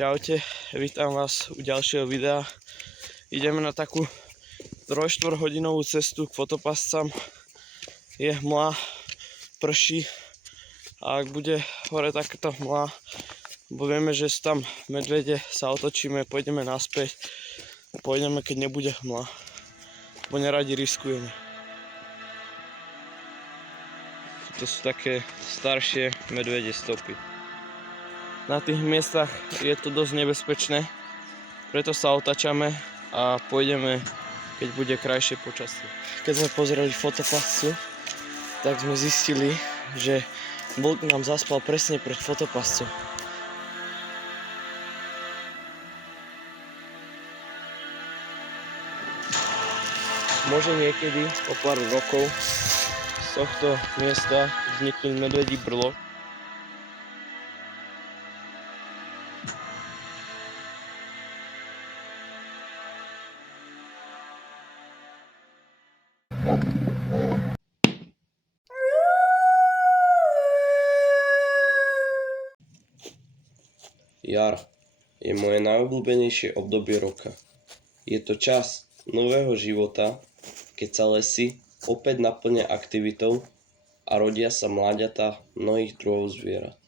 Čaute, vítam vás u ďalšieho videa. Ideme na takú 3-4 hodinovú cestu k fotopascám. Je mlha, prší a ak bude hore takéto mlha, bo vieme, že sú tam medvede, sa otočíme, pôjdeme naspäť. Pôjdeme, keď nebude hmla, bo neradi riskujeme. To sú také staršie medvedie stopy. Na tých miestach je to dosť nebezpečné, preto sa otačame a pôjdeme, keď bude krajšie počasie. Keď sme pozreli fotopascu, tak sme zistili, že vlk nám zaspal presne pred fotopascou. Môže niekedy o pár rokov z tohto miesta vzniknúť medvedí brloch. Jar je moje najobľúbenejšie obdobie roka. Je to čas nového života, keď sa lesy opäť naplnia aktivitou a rodia sa mláďatá mnohých druhov zvierat.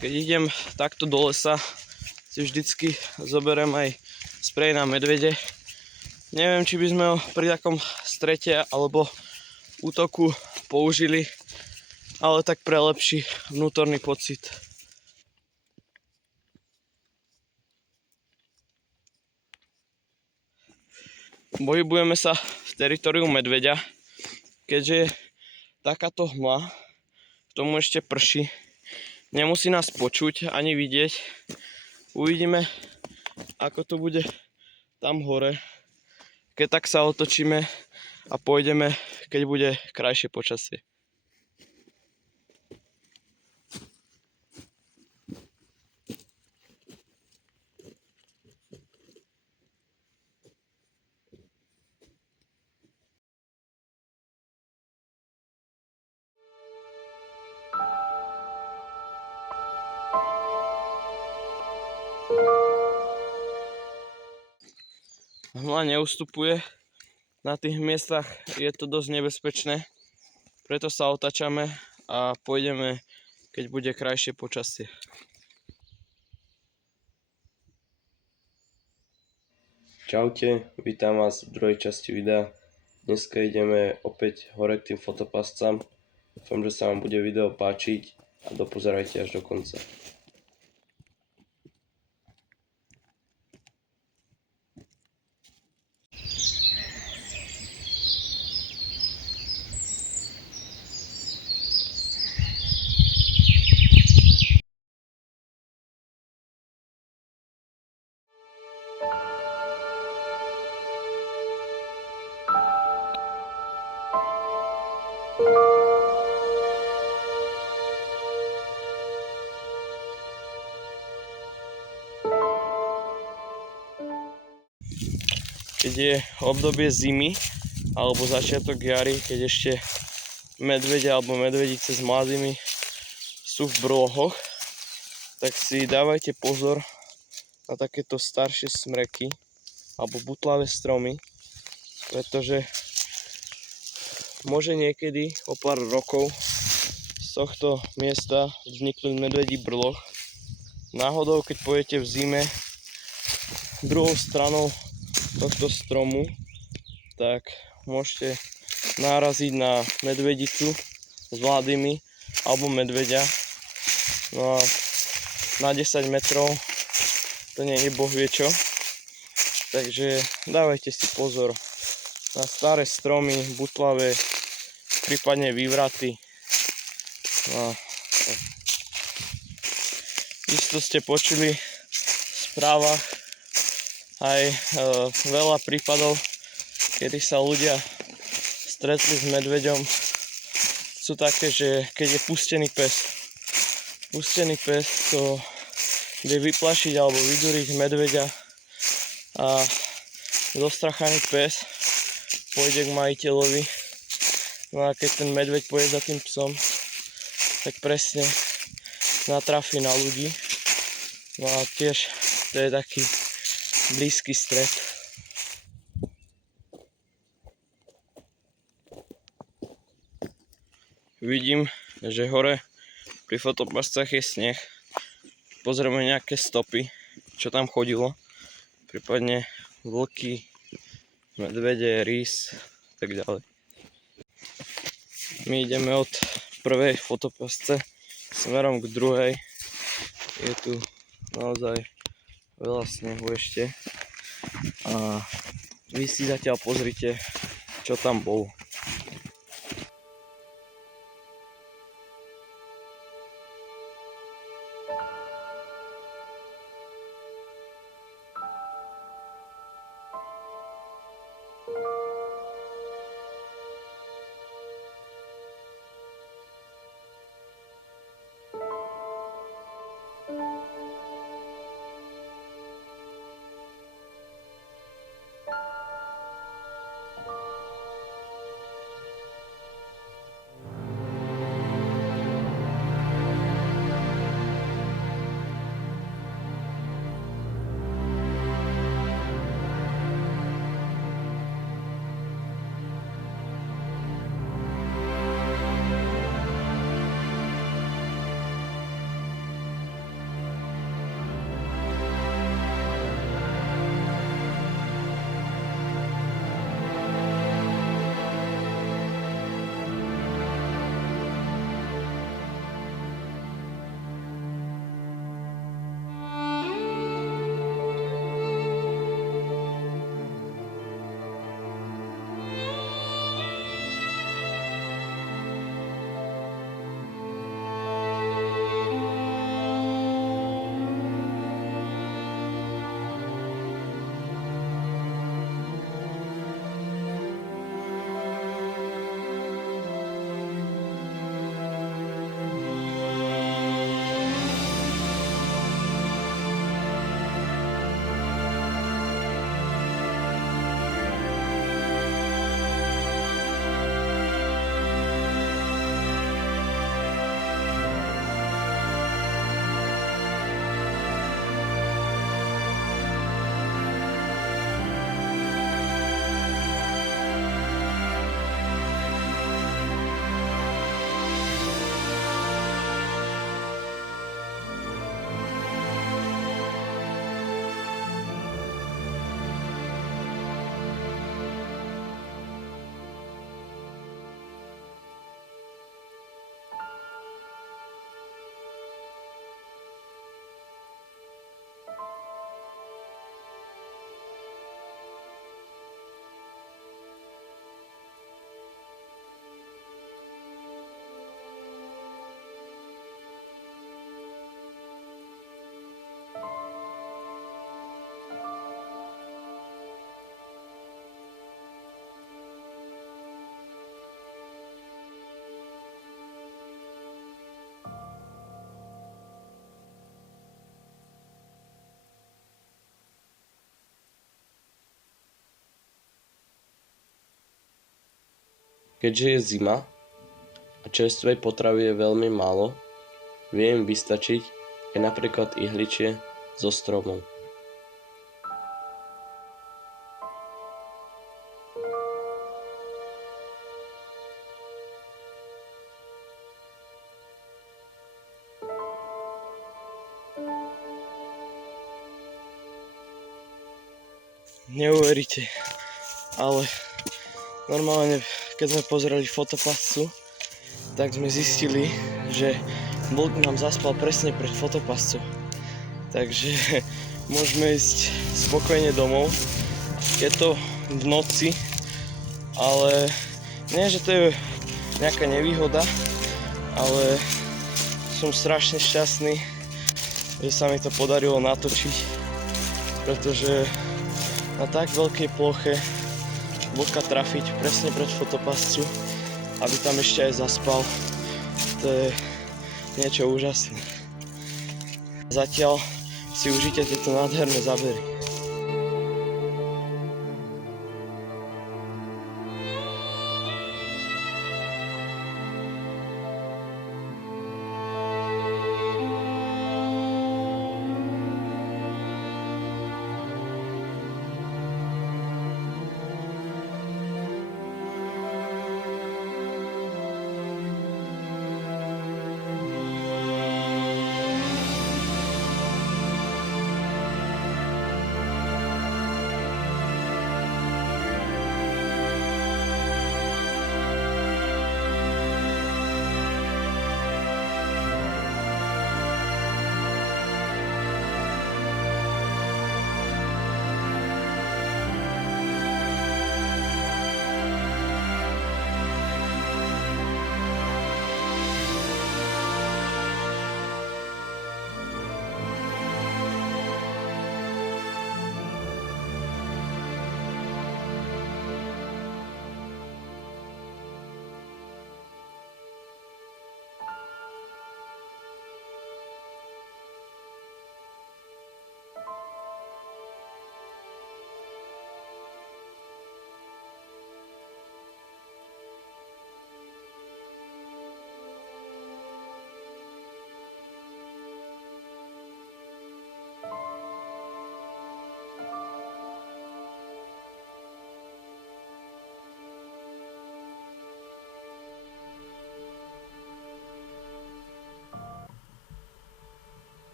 Keď idem takto do lesa, si vždycky zoberiem aj sprej na medvede. Neviem, či by sme ho pri takom strete alebo útoku použili, ale tak pre lepší vnútorný pocit. Pohybujeme sa v teritoriu medveďa, keďže je takáto hmla, k tomu ešte prší. Nemusí nás počuť ani vidieť. Uvidíme, ako to bude tam hore, keď tak sa otočíme a pôjdeme, keď bude krajšie počasie. Hmla neustupuje, na tých miestach je to dosť nebezpečné, preto sa otačame a pôjdeme, keď bude krajšie počasie. Čaute, vítam vás v druhej časti videa. Dneska ideme opäť hore k tým fotopascám. Dúfam, že sa vám bude video páčiť a dopozerajte až do konca. Keď je obdobie zimy alebo začiatok jary, keď ešte medvede alebo medvedice s mladými sú v brlohoch, tak si dávajte pozor na takéto staršie smreky alebo butlavé stromy, pretože môže niekedy o pár rokov z tohto miesta vzniknúť medvedí brloch. Náhodou, keď pôjdete v zime druhou stranou tohto stromu, tak môžete naraziť na medvedicu s mladými alebo medveďa. No a na 10 metrov to nie je boh vie čo, takže dávajte si pozor na staré stromy, butlavé, prípadne vývraty. No, isto ste počuli v správach aj veľa prípadov, kedy sa ľudia stretli s medveďom. Sú také, že keď je pustený pes, to vie vyplašiť alebo vyduriť medveďa a zostrachaný pes pôjde k majiteľovi. No a keď ten medveď pôjde za tým psom, tak presne natrafí na ľudí. No a tiež to je taký blízky stret. Vidím, že hore pri fotopascach je sneh. Pozrieme nejaké stopy, čo tam chodilo. Prípadne vlky, medvede, rys a tak ďalej. My ideme od prvej fotopasce smerom k druhej. Je tu naozaj veľa snehu ešte. A vy si zatiaľ pozrite, čo tam bolo. Keďže je zima a čerstvej potravy je veľmi málo, vie im vystačiť aj napríklad ihličie zo stromov. Neuveríte, ale normálne, keď sme pozreli fotopascu, tak sme zistili, že vlk nám zaspal presne pred fotopascou. Takže môžeme ísť spokojne domov. Je to v noci, ale nie, že to je nejaká nevýhoda, ale som strašne šťastný, že sa mi to podarilo natočiť, pretože na tak veľkej ploche vlka trafiť presne pred fotopascu, aby tam ešte aj zaspal, to je niečo úžasné. Zatiaľ si užite tieto nádherné zábery.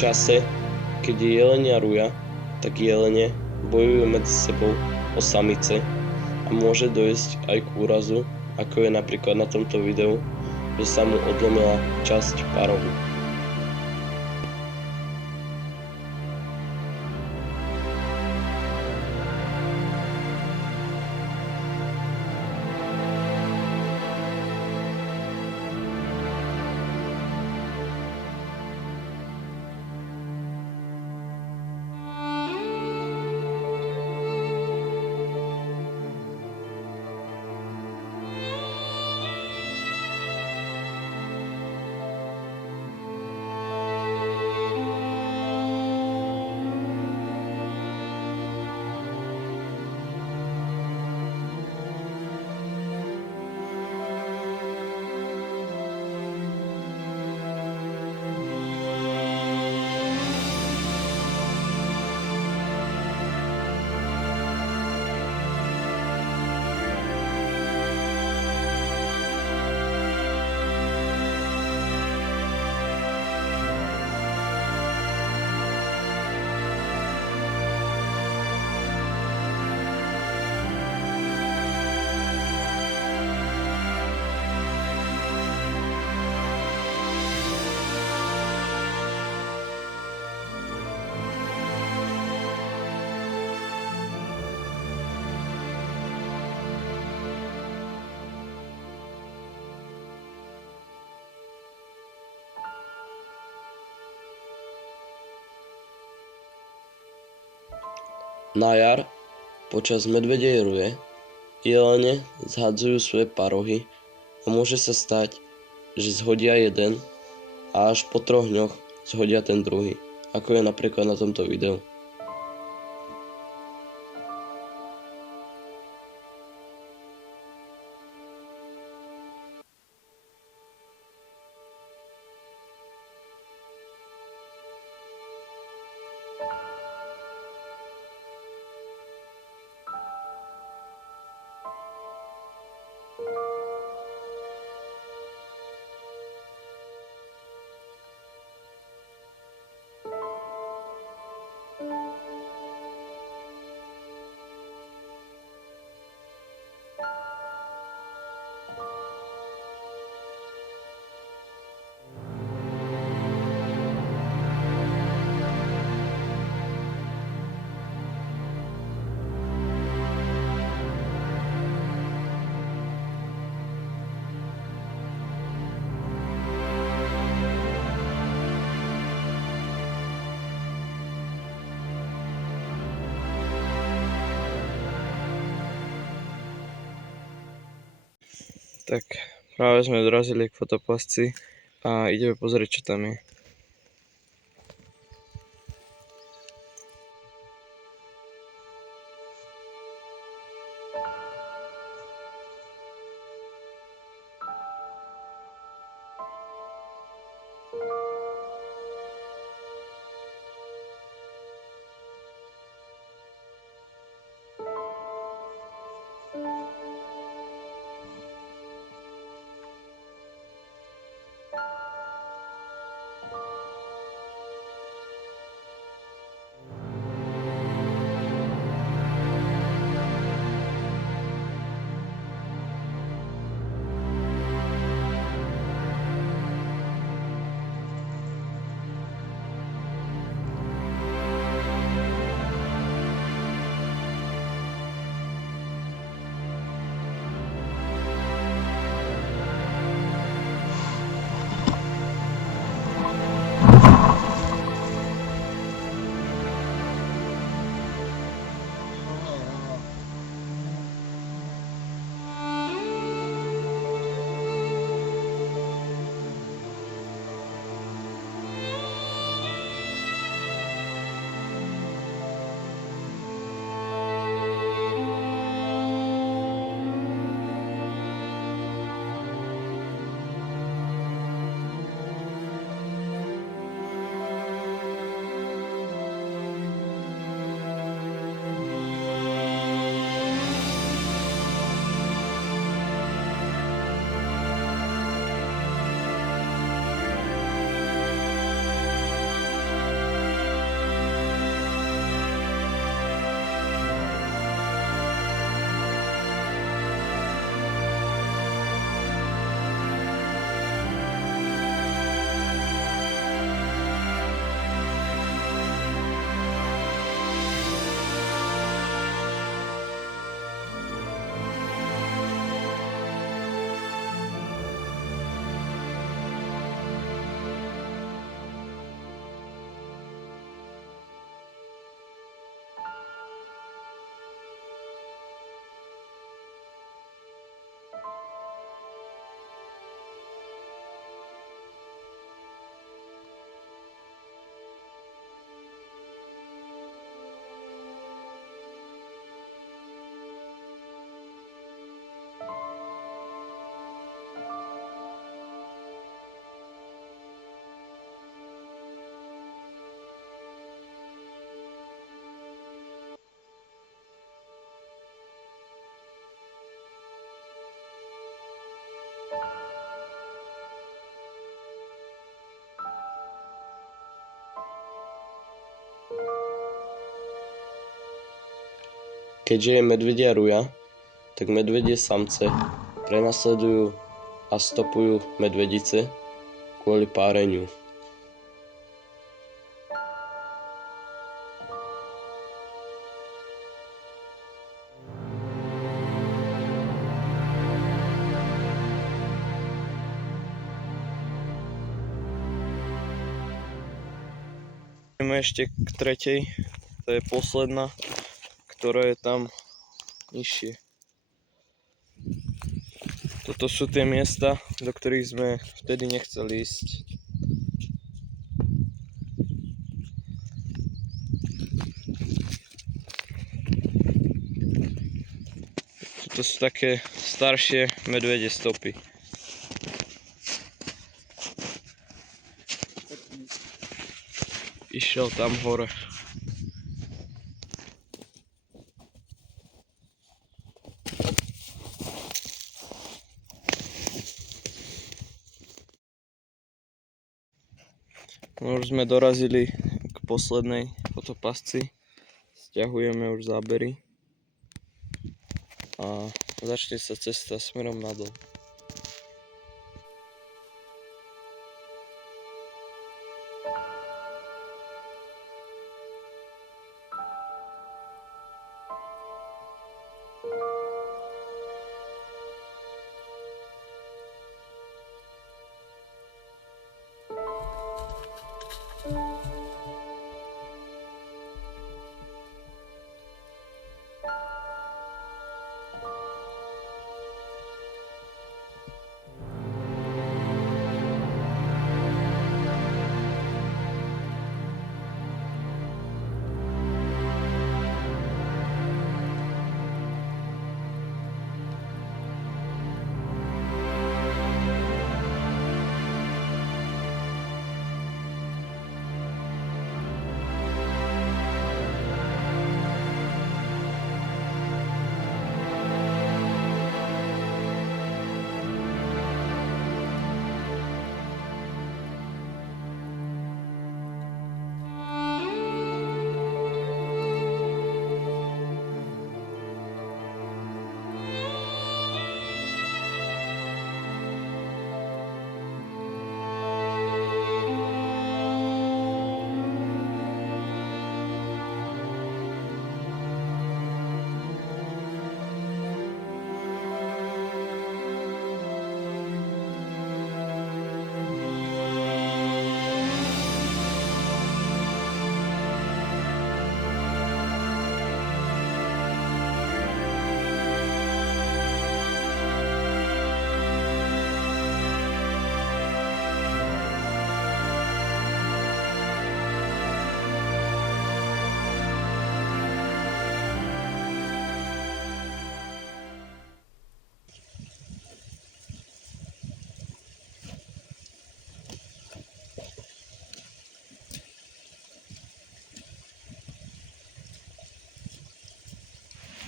čase, keď je jelenia ruja, tak jelene bojujú medzi sebou o samice a môže dojsť aj k úrazu, ako je napríklad na tomto videu, že sa mu odlomila časť parohu. Na jar, počas medvedej ruje, jelene zhadzujú svoje parohy a môže sa stať, že zhodia jeden a až po 3 dňoch zhodia ten druhý, ako je napríklad na tomto videu. Tak práve sme dorazili k fotopasci a ideme pozrieť, čo tam je. Keďže je medvedia ruja, tak medvedie samce prenasledujú a stopujú medvedice kvôli páreniu. Ideme ešte k tretej, to je posledná, ktorá je tam nižšie. Toto sú tie miesta, do ktorých sme vtedy nechceli ísť. Toto sú také staršie medvedie stopy. Išiel tam hore. No už sme dorazili k poslednej fotopasci. Sťahujeme už zábery. A začne sa cesta smerom nadol.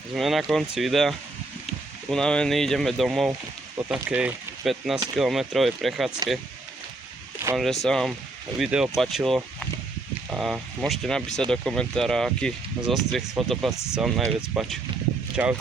Sme na konci videa, unavení, ideme domov po takej 15-kilometrovej prechádzke. Dúfam, že sa vám video páčilo a môžete napísať do komentára, aký zostrih z fotopasce sa vám najviac páči. Čau.